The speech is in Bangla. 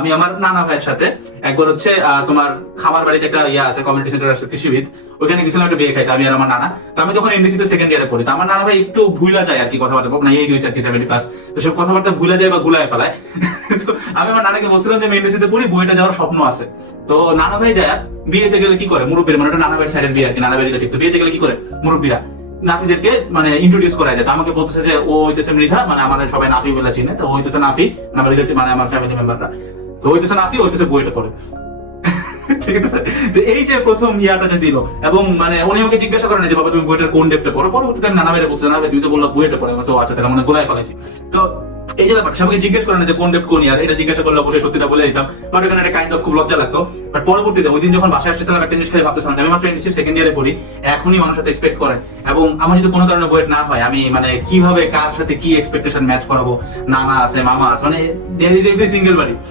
আমি আমার নানা ভাইয়ের সাথে একবার হচ্ছে তোমার খামার বাড়িতে একটা ইয়া আছে, কমিউনিটি সেন্টার আছে, কৃষিবিদ, ওইখানে গেছিলাম একটা বিয়ে খাইতে আমি আর আমার নানা। তো আমি তখন এনডিসিতে সেকেন্ড ইয়ারে পড়ি। তো আমার নানা ভাই একটু ভুলা যায় আর কি কথাবার্তা, না এই দুই আর কি 70+, তো সব কথাবার্তা ভুলা যায় বা গুলায় ফেলায়। তো আমি আমার নানাকে বলছিলাম যে আমি এনডিসিতে পড়ি, বইটা যাওয়ার স্বপ্ন আছে। তো নানা ভাই যায় বিয়েতে গেলে কি করে, মুরব্বীর মানে ওটা নানা ভাইয়ের সাইডের বিয়ে আর কি, নানা ভাই রিলেটিভ। তো বিয়েতে গেলে কি করে মুরব্বীরা নাতিদেরকে মানে ইন্ট্রোডিউস করায় দেয়। তো আমাকে বলতেছে যে ও হইতেছে মৃধা, মানে আমাদের সবাই নাফি বলে চিনে, তো ও হইতেছে নাফি, আমার রিলেটিভ মানে আমার ফ্যামিলি মেম্বাররা। তো হইতেছে নাফি, হইতেছে বইটা পড়ে। ঠিক আছে, তো এই যে প্রথম ইয়াটা যে দিল, এবং মানে উনি আমাকে জিজ্ঞাসা করেন যে বাবা তুমি বইটার কোন ডেপটা পড়ো, পরবর্তীতে আমি নানা ভাইরে বলছি, নানা ভাই তুমি তো বললো বইটা পড়ে, ও আচ্ছা তাহলে মানে গোলায় ফেলাইছি। তো এই যে ব্যাপার সবাইকে জিজ্ঞেস করে না যে কোন ডেপ কোন ইয়ার, এটা জিজ্ঞাসা করলে অবশ্যই সত্যিটা বলে দিতাম, বাট ওখানে একটা কাইন্ড অফ খুব লজ্জা লাগতো। বাট পরবর্তীতে ওই দিন যখন বাসায় আসতেছিলাম একটা জিনিস খালি ভাবতেছিলাম, আমি মাত্র এনডিসি সেকেন্ড ইয়ারে পড়ি, এখনই মানুষ সাথে এক্সপেক্ট করে, এবং আমার যদি কোনো কারণে বইয়ের না হয় আমি মানে কিভাবে কার সাথে কি এক্সপেকটেশন ম্যাচ করাবো, নানা আছে মামা আছে, মানে দেয়ার ইজ এভরি সিঙ্গেল বাড়ি।